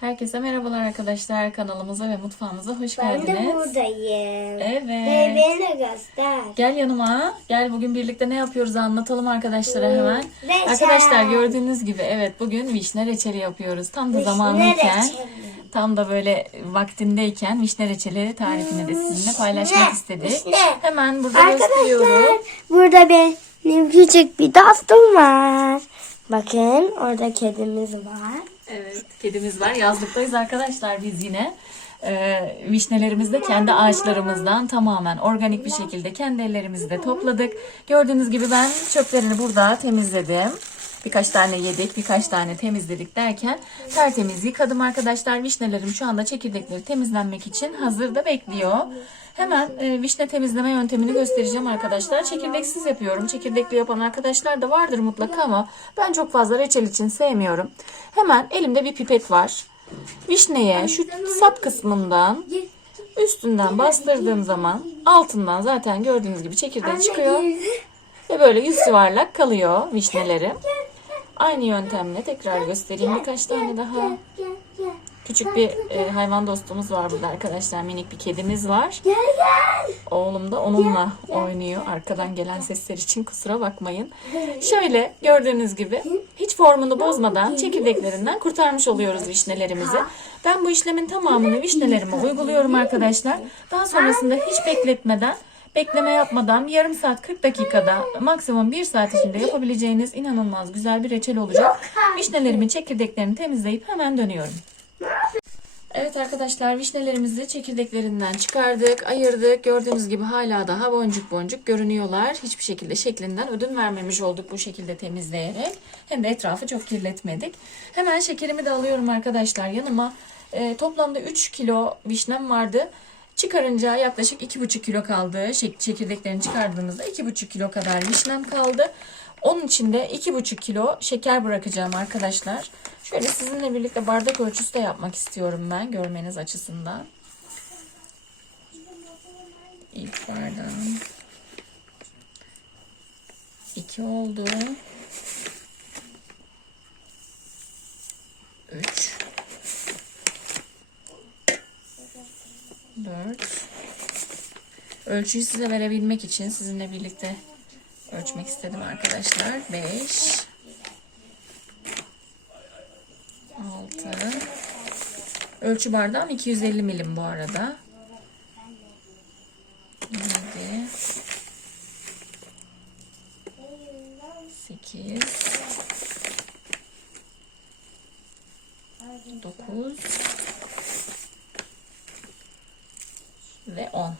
Herkese merhabalar arkadaşlar. Kanalımıza ve mutfağımıza hoş Ben geldiniz. de buradayım. Evet. Bebeğini de göster. Gel yanıma. Gel bugün birlikte ne yapıyoruz anlatalım arkadaşlara hemen. reçel. Arkadaşlar gördüğünüz gibi evet bugün vişne reçeli yapıyoruz. Tam da Vişne zamanıyken, reçeli. tam da böyle vaktindeyken vişne reçeli tarifini de sizinle paylaşmak istedik. vişne. Hemen burada Arkadaşlar gösteriyorum. burada benim küçük bir dostum var. Bakın orada kedimiz var. Evet, kedimiz var. Yazlıktayız arkadaşlar biz yine. Ee, vişnelerimizi de kendi ağaçlarımızdan tamamen organik bir şekilde kendi ellerimizle topladık. Gördüğünüz gibi ben çöplerini burada temizledim. Birkaç tane yedik, birkaç tane temizledik derken tertemiz yıkadım arkadaşlar. Vişnelerim şu anda çekirdekleri temizlenmek için hazırda bekliyor. Hemen e, vişne temizleme yöntemini göstereceğim arkadaşlar. Çekirdeksiz yapıyorum. Çekirdekli yapan arkadaşlar da vardır mutlaka ama ben çok fazla reçel için sevmiyorum. Hemen elimde bir pipet var. Vişneye şu sap kısmından üstünden bastırdığım zaman altından zaten gördüğünüz gibi çekirdeği çıkıyor. Ve böyle yüz yuvarlak kalıyor vişnelerim. Aynı yöntemle tekrar göstereyim birkaç tane daha. Küçük bir e, hayvan dostumuz var burada arkadaşlar. Minik bir kedimiz var. Oğlum da onunla oynuyor. Arkadan gelen sesler için kusura bakmayın. Şöyle gördüğünüz gibi hiç formunu bozmadan çekirdeklerinden kurtarmış oluyoruz vişnelerimizi. Ben bu işlemin tamamını vişnelerime uyguluyorum arkadaşlar. Daha sonrasında hiç bekletmeden Bekleme yapmadan yarım saat 40 dakikada maksimum 1 saat içinde yapabileceğiniz inanılmaz güzel bir reçel olacak. Vişnelerimin çekirdeklerini temizleyip hemen dönüyorum. Evet arkadaşlar vişnelerimizi çekirdeklerinden çıkardık, ayırdık. Gördüğünüz gibi hala daha boncuk boncuk görünüyorlar. Hiçbir şekilde şeklinden ödün vermemiş olduk bu şekilde temizleyerek. Hem de etrafı çok kirletmedik. Hemen şekerimi de alıyorum arkadaşlar yanıma. Ee, toplamda 3 kilo vişnem vardı. Çıkarınca yaklaşık 2,5 kilo kaldı. Çekirdeklerini çıkardığımızda 2,5 kilo kadar vişnem kaldı. Onun içinde 2,5 kilo şeker bırakacağım arkadaşlar. Şöyle sizinle birlikte bardak ölçüsü de yapmak istiyorum ben görmeniz açısından. İlk bardağım. 2 oldu. 3 4 Ölçüyü size verebilmek için sizinle birlikte ölçmek istedim arkadaşlar. 5 6 Ölçü bardağım 250 milim bu arada. 7 8 9 ve 10.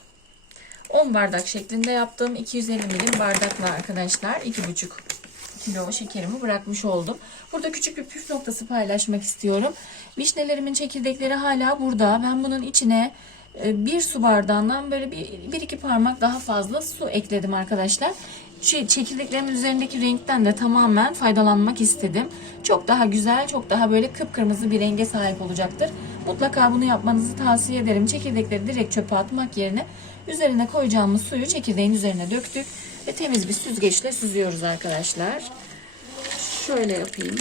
10 bardak şeklinde yaptım. 250 milim bardakla arkadaşlar 2,5 kilo şekerimi bırakmış oldum. Burada küçük bir püf noktası paylaşmak istiyorum. Vişnelerimin çekirdekleri hala burada. Ben bunun içine e, bir su bardağından böyle bir, bir iki parmak daha fazla su ekledim arkadaşlar. Şey, çekirdeklerimin üzerindeki renkten de tamamen faydalanmak istedim. Çok daha güzel, çok daha böyle kıpkırmızı bir renge sahip olacaktır. Mutlaka bunu yapmanızı tavsiye ederim. Çekirdekleri direkt çöpe atmak yerine üzerine koyacağımız suyu çekirdeğin üzerine döktük ve temiz bir süzgeçle süzüyoruz arkadaşlar. Şöyle yapayım.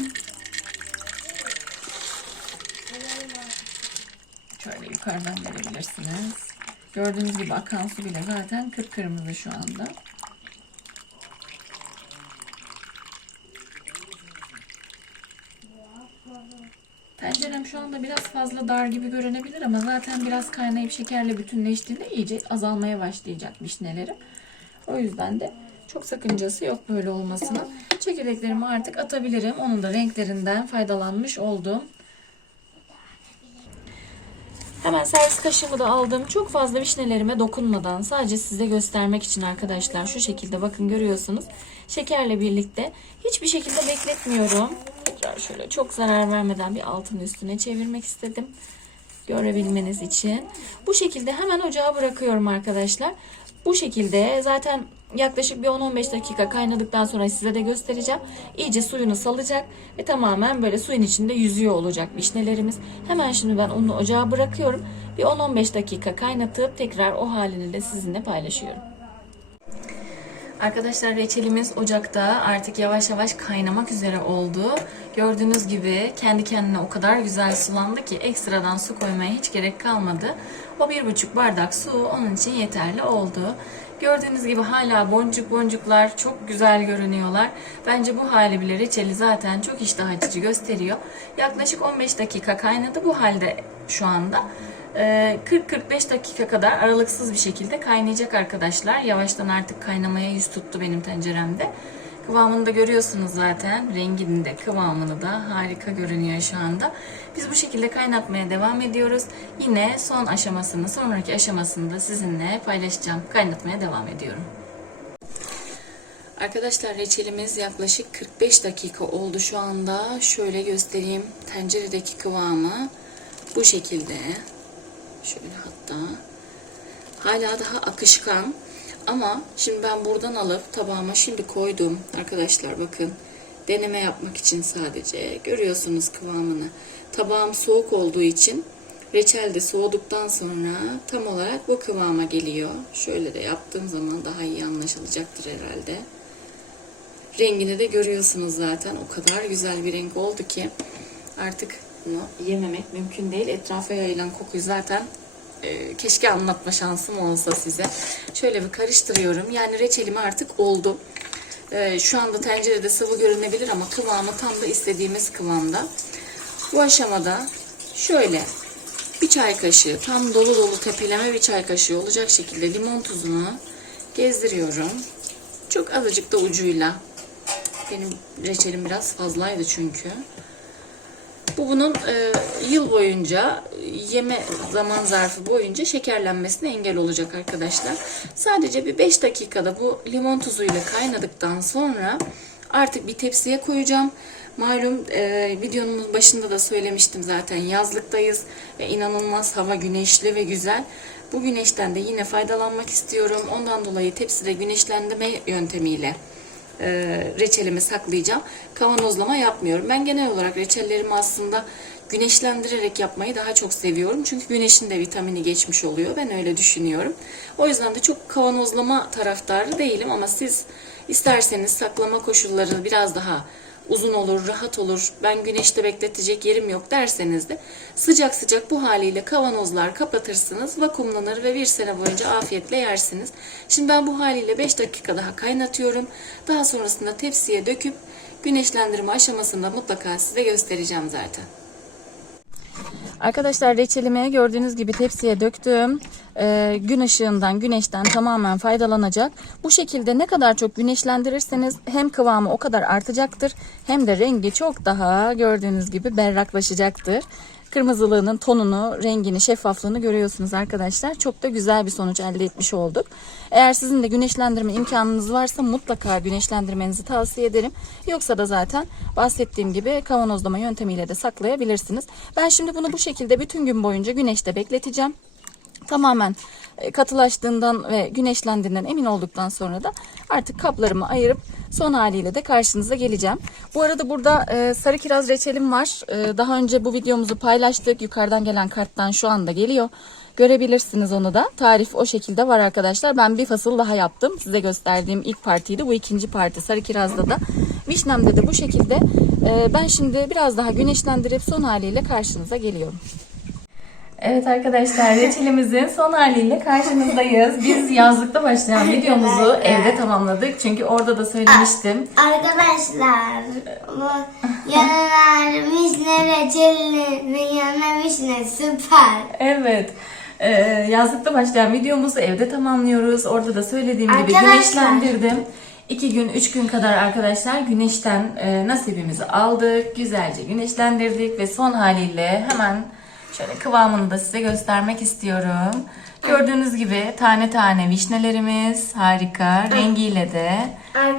Şöyle yukarıdan verebilirsiniz. Gördüğünüz gibi akan su bile zaten kıpkırmızı şu anda. Anda biraz fazla dar gibi görünebilir ama zaten biraz kaynayıp şekerle bütünleştiğinde iyice azalmaya başlayacak vişnelerim. O yüzden de çok sakıncası yok böyle olmasına. Çekirdeklerimi artık atabilirim. Onun da renklerinden faydalanmış oldum. Hemen servis kaşığımı da aldım. Çok fazla vişnelerime dokunmadan sadece size göstermek için arkadaşlar şu şekilde bakın görüyorsunuz. Şekerle birlikte hiçbir şekilde bekletmiyorum. Tekrar şöyle çok zarar vermeden bir altın üstüne çevirmek istedim. Görebilmeniz için. Bu şekilde hemen ocağa bırakıyorum arkadaşlar. Bu şekilde zaten yaklaşık bir 10-15 dakika kaynadıktan sonra size de göstereceğim. İyice suyunu salacak ve tamamen böyle suyun içinde yüzüyor olacak vişnelerimiz. Hemen şimdi ben onu ocağa bırakıyorum. Bir 10-15 dakika kaynatıp tekrar o halini de sizinle paylaşıyorum. Arkadaşlar reçelimiz ocakta artık yavaş yavaş kaynamak üzere oldu. Gördüğünüz gibi kendi kendine o kadar güzel sulandı ki ekstradan su koymaya hiç gerek kalmadı. O bir buçuk bardak su onun için yeterli oldu. Gördüğünüz gibi hala boncuk boncuklar çok güzel görünüyorlar. Bence bu hali bile reçeli zaten çok iştah açıcı gösteriyor. Yaklaşık 15 dakika kaynadı bu halde şu anda. Ee, 40-45 dakika kadar aralıksız bir şekilde kaynayacak arkadaşlar. Yavaştan artık kaynamaya yüz tuttu benim tenceremde. Kıvamını da görüyorsunuz zaten. Rengini de kıvamını da harika görünüyor şu anda. Biz bu şekilde kaynatmaya devam ediyoruz. Yine son aşamasını, sonraki aşamasını da sizinle paylaşacağım. Kaynatmaya devam ediyorum. Arkadaşlar reçelimiz yaklaşık 45 dakika oldu şu anda. Şöyle göstereyim. Tenceredeki kıvamı bu şekilde. Şöyle hatta. Hala daha akışkan. Ama şimdi ben buradan alıp tabağıma şimdi koydum. Arkadaşlar bakın. Deneme yapmak için sadece. Görüyorsunuz kıvamını. Tabağım soğuk olduğu için reçel de soğuduktan sonra tam olarak bu kıvama geliyor. Şöyle de yaptığım zaman daha iyi anlaşılacaktır herhalde. Rengini de görüyorsunuz zaten. O kadar güzel bir renk oldu ki artık bunu yememek mümkün değil. Etrafa yayılan kokuyu zaten e, keşke anlatma şansım olsa size. Şöyle bir karıştırıyorum. Yani reçelim artık oldu. E, şu anda tencerede sıvı görünebilir ama kıvamı tam da istediğimiz kıvamda. Bu aşamada şöyle bir çay kaşığı tam dolu dolu tepeleme bir çay kaşığı olacak şekilde limon tuzunu gezdiriyorum. Çok azıcık da ucuyla. Benim reçelim biraz fazlaydı çünkü. Bu bunun e, yıl boyunca yeme zaman zarfı boyunca şekerlenmesine engel olacak arkadaşlar. Sadece bir 5 dakikada bu limon tuzuyla kaynadıktan sonra artık bir tepsiye koyacağım. Malum e, videonun başında da söylemiştim zaten yazlıktayız ve inanılmaz hava güneşli ve güzel. Bu güneşten de yine faydalanmak istiyorum. Ondan dolayı tepside güneşlendirme yöntemiyle e, reçelimi saklayacağım. Kavanozlama yapmıyorum. Ben genel olarak reçellerimi aslında güneşlendirerek yapmayı daha çok seviyorum. Çünkü güneşin de vitamini geçmiş oluyor. Ben öyle düşünüyorum. O yüzden de çok kavanozlama taraftarı değilim ama siz isterseniz saklama koşulları biraz daha uzun olur, rahat olur, ben güneşte bekletecek yerim yok derseniz de sıcak sıcak bu haliyle kavanozlar kapatırsınız, vakumlanır ve bir sene boyunca afiyetle yersiniz. Şimdi ben bu haliyle 5 dakika daha kaynatıyorum. Daha sonrasında tepsiye döküp güneşlendirme aşamasında mutlaka size göstereceğim zaten. Arkadaşlar reçelimi gördüğünüz gibi tepsiye döktüm. Ee, gün ışığından, güneşten tamamen faydalanacak. Bu şekilde ne kadar çok güneşlendirirseniz hem kıvamı o kadar artacaktır hem de rengi çok daha gördüğünüz gibi berraklaşacaktır. Kırmızılığının tonunu, rengini, şeffaflığını görüyorsunuz arkadaşlar. Çok da güzel bir sonuç elde etmiş olduk. Eğer sizin de güneşlendirme imkanınız varsa mutlaka güneşlendirmenizi tavsiye ederim. Yoksa da zaten bahsettiğim gibi kavanozlama yöntemiyle de saklayabilirsiniz. Ben şimdi bunu bu şekilde bütün gün boyunca güneşte bekleteceğim tamamen e, katılaştığından ve güneşlendiğinden emin olduktan sonra da artık kaplarımı ayırıp son haliyle de karşınıza geleceğim. Bu arada burada e, sarı kiraz reçelim var. E, daha önce bu videomuzu paylaştık. Yukarıdan gelen karttan şu anda geliyor. Görebilirsiniz onu da. Tarif o şekilde var arkadaşlar. Ben bir fasıl daha yaptım. Size gösterdiğim ilk partiydi. Bu ikinci parti. Sarı kirazda da. Vişnemde de bu şekilde. Ben şimdi biraz daha güneşlendirip son haliyle karşınıza geliyorum. Evet arkadaşlar reçelimizin son haliyle karşınızdayız. Biz yazlıkta başlayan videomuzu evde tamamladık. Çünkü orada da söylemiştim. Arkadaşlar bu yanına vişne reçelinin yanına vişne süper. Evet. Ee, yazlıkta başlayan videomuzu evde tamamlıyoruz. Orada da söylediğim gibi Arkadaşlar. güneşlendirdim. İki gün, üç gün kadar arkadaşlar güneşten e, nasibimizi aldık. Güzelce güneşlendirdik ve son haliyle hemen şöyle kıvamını da size göstermek istiyorum. Gördüğünüz gibi tane tane vişnelerimiz harika. Rengiyle de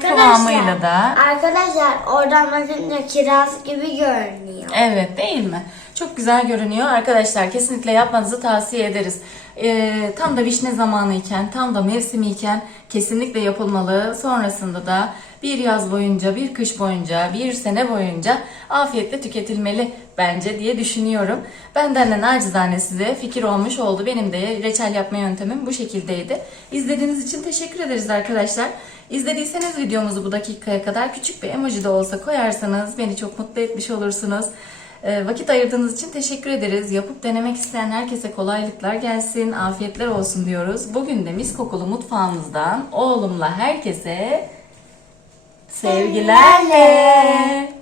kıvamıyla da Arkadaşlar oradan bakınca kiraz gibi görünüyor. Evet değil mi? Çok güzel görünüyor. Arkadaşlar kesinlikle yapmanızı tavsiye ederiz. Ee, tam da vişne zamanı iken, tam da mevsimi iken kesinlikle yapılmalı. Sonrasında da bir yaz boyunca, bir kış boyunca, bir sene boyunca afiyetle tüketilmeli bence diye düşünüyorum. Benden de nacizane size fikir olmuş oldu. Benim de reçel yapma yöntemim bu şekildeydi. İzlediğiniz için teşekkür ederiz arkadaşlar. İzlediyseniz videomuzu bu dakikaya kadar küçük bir emoji de olsa koyarsanız beni çok mutlu etmiş olursunuz. Ee, vakit ayırdığınız için teşekkür ederiz. Yapıp denemek isteyen herkese kolaylıklar gelsin, afiyetler olsun diyoruz. Bugün de mis kokulu mutfağımızdan oğlumla herkese sevgilerle.